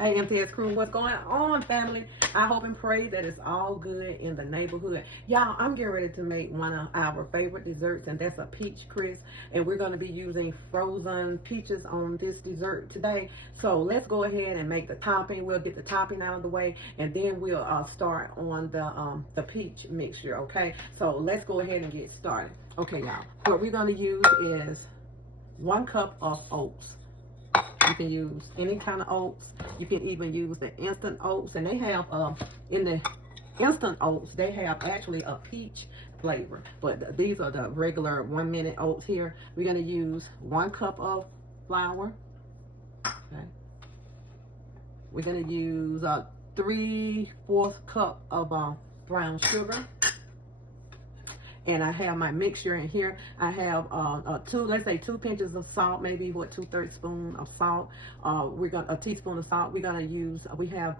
Hey, MTS crew, what's going on, family? I hope and pray that it's all good in the neighborhood. Y'all, I'm getting ready to make one of our favorite desserts, and that's a peach crisp. And we're going to be using frozen peaches on this dessert today. So let's go ahead and make the topping. We'll get the topping out of the way, and then we'll start on the peach mixture, okay? So let's go ahead and get started. Okay, y'all, what we're going to use is 1 cup of oats. You can use any kind of oats. You can even use the instant oats, and they have in the instant oats they have actually a peach flavor, but these are the regular 1-minute oats here. We're going to use 1 cup of flour. Okay. We're going to use 3/4 cup of brown sugar. And I have my mixture in here. I have let's say 2 pinches of salt, maybe 2/3 spoon of salt. A teaspoon of salt. We have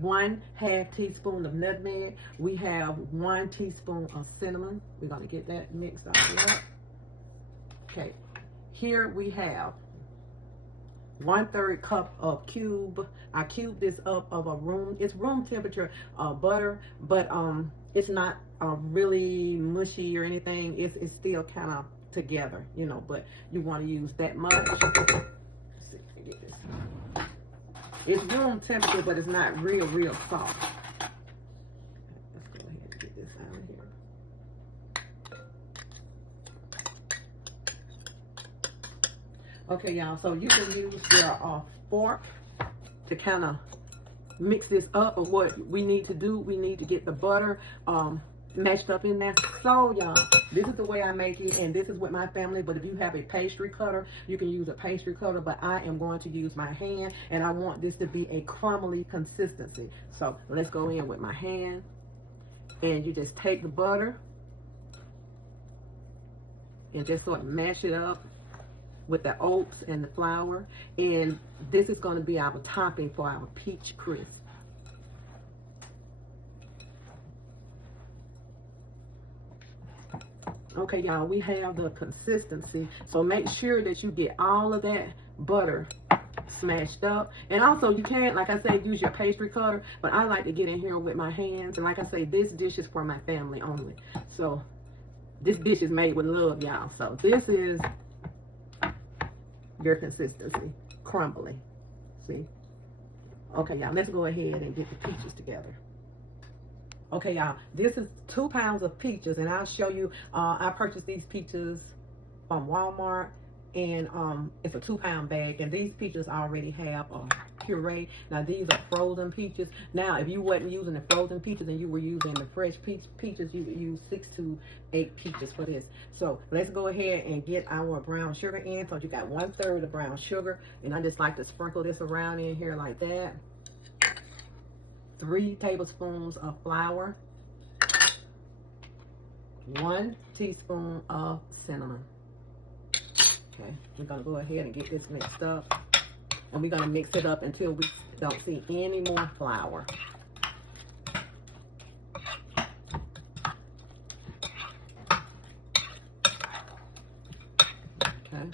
1/2 teaspoon of nutmeg. We have 1 teaspoon of cinnamon. We're gonna get that mixed up here. Okay, here we have 1/3 cup of cube. I cubed this up of it's room temperature butter, but it's not really mushy or anything. It's still kind of together, you know, but you want to use that much. Let's see if I get this. It's room temperature, but it's not real soft. Let's go ahead and get this out of here. Okay, y'all, so you can use your fork to kind of mix this up. But what we need to do, we need to get the butter mashed up in there. So y'all, this is the way I make it, and this is with my family. But if you have a pastry cutter, you can use a pastry cutter, but I am going to use my hand, and I want this to be a crumbly consistency. So let's go in with my hand, and you just take the butter and just sort of mash it up with the oats and the flour, and this is going to be our topping for our peach crisp. Okay, y'all, we have the consistency, so make sure that you get all of that butter smashed up. And also, you can, like I said, use your pastry cutter, but I like to get in here with my hands. And like I say, this dish is for my family only. So this dish is made with love, y'all. So this is your consistency, crumbly. See? Okay, y'all, let's go ahead and get the peaches together. Okay, y'all, this is 2 pounds of peaches, and I'll show you. I purchased these peaches from Walmart, and it's a 2-pound bag, and these peaches already have a puree. Now, these are frozen peaches. Now, if you wasn't using the frozen peaches and you were using the fresh peaches, you would use 6 to 8 peaches for this. So let's go ahead and get our brown sugar in. So you got 1/3 of brown sugar, and I just like to sprinkle this around in here like that. 3 tablespoons of flour, 1 teaspoon of cinnamon. Okay, we're gonna go ahead and get this mixed up, and we're gonna mix it up until we don't see any more flour. Okay.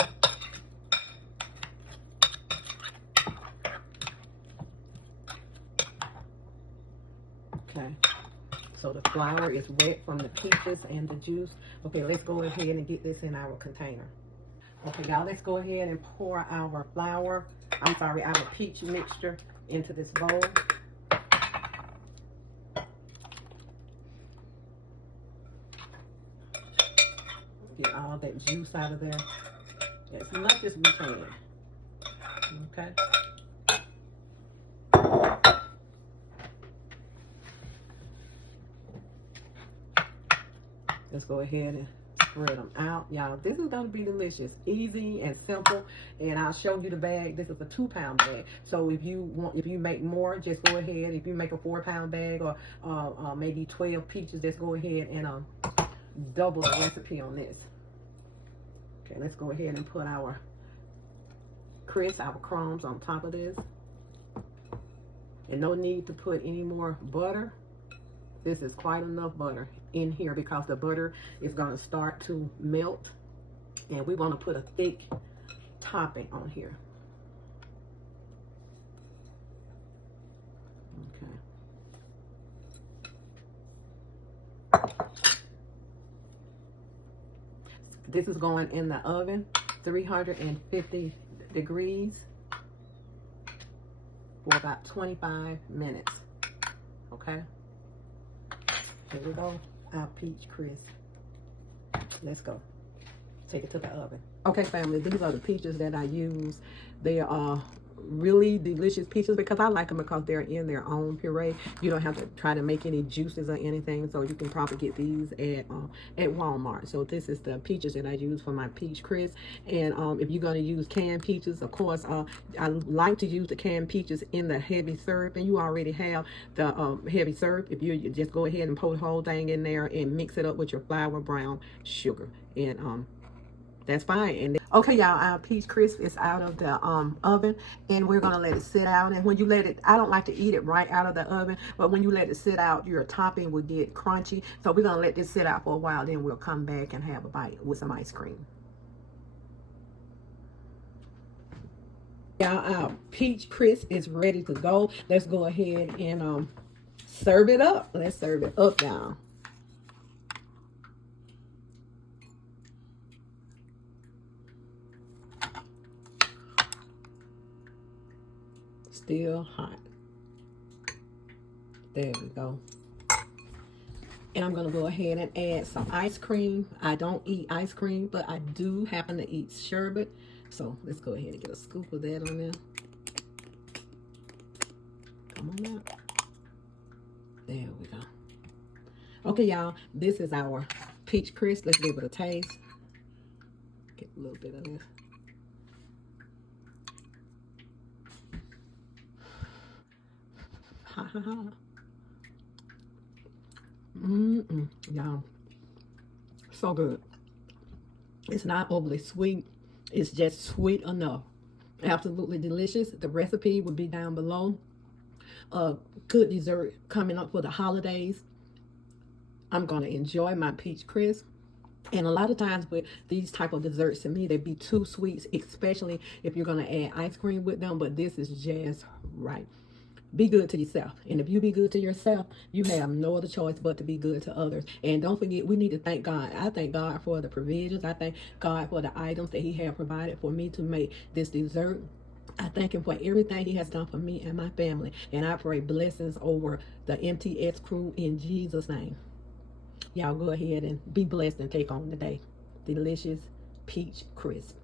Okay, so the flour is wet from the peaches and the juice. Okay, let's go ahead and get this in our container. Okay, y'all, let's go ahead and pour our our peach mixture into this bowl. Get all that juice out of there as much as we can. Okay. Let's go ahead and spread them out. Y'all, this is going to be delicious, easy and simple, and I'll show you the bag. This is a 2-pound bag, so if you make more, just go ahead. If you make a 4-pound bag or maybe 12 peaches, just go ahead and double the recipe on this. Okay, let's go ahead and put our crisp, our crumbs on top of this, and no need to put any more butter. This is quite enough butter in here because the butter is going to start to melt, and we want to put a thick topping on here. Okay. This is going in the oven, 350 degrees for about 25 minutes. Okay. Here we go. Our peach crisp. Let's go. Take it to the oven. Okay, family, these are the peaches that I use. They are really delicious peaches because I like them because they're in their own puree. You don't have to try to make any juices or anything, so you can probably get these at Walmart. So this is the peaches that I use for my peach crisp. And if you're going to use canned peaches, of course, I like to use the canned peaches in the heavy syrup, and you already have the heavy syrup. If you just go ahead and pour the whole thing in there and mix it up with your flour brown sugar, and that's fine. And okay, y'all, our peach crisp is out of the oven, and we're gonna let it sit out. And when you let it, I don't like to eat it right out of the oven, but when you let it sit out, your topping will get crunchy. So we're gonna let this sit out for a while, then we'll come back and have a bite with some ice cream. Y'all, our peach crisp is ready to go. Let's go ahead and serve it up. Let's serve it up, y'all. Still hot. There we go. And I'm going to go ahead and add some ice cream. I don't eat ice cream, but I do happen to eat sherbet. So let's go ahead and get a scoop of that on there. Come on out. There we go. Okay, y'all. This is our peach crisp. Let's give it a taste. Get a little bit of this. Ha ha ha. Y'all, so good. It's not overly sweet. It's just sweet enough. Absolutely delicious. The recipe will be down below. Good dessert coming up for the holidays. I'm gonna enjoy my peach crisp. And a lot of times with these type of desserts, to me, they'd be too sweet, especially if you're gonna add ice cream with them. But this is just right. Be good to yourself. And if you be good to yourself, you have no other choice but to be good to others. And don't forget, we need to thank God. I thank God for the provisions. I thank God for the items that he has provided for me to make this dessert. I thank him for everything he has done for me and my family. And I pray blessings over the MTS crew in Jesus' name. Y'all go ahead and be blessed and take on the day. Delicious peach crisp.